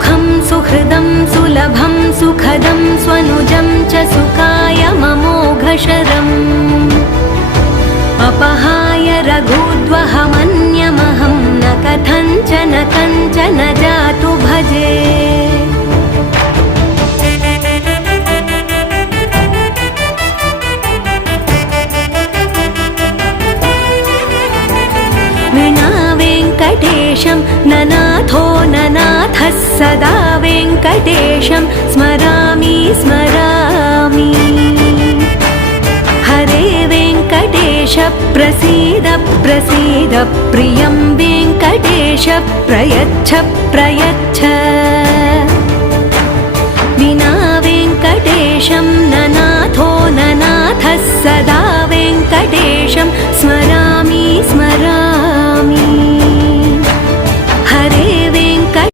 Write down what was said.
सुखं सुहृदं सुलभं सुखदं स्वनुजं च सुखाय ममोघशरम् अपहाय रघुद्वहमन्यमहं न कथञ्चन कञ्चन जातु भजे। विना वेङ्कटेशं ननाथो ननाथः सदा वेङ्कटेशं स्मरामि स्मरामि। हरे वेङ्कटेश प्रसीद प्रसीद प्रियं वेङ्कटेश प्रयच्छ प्रयच्छ।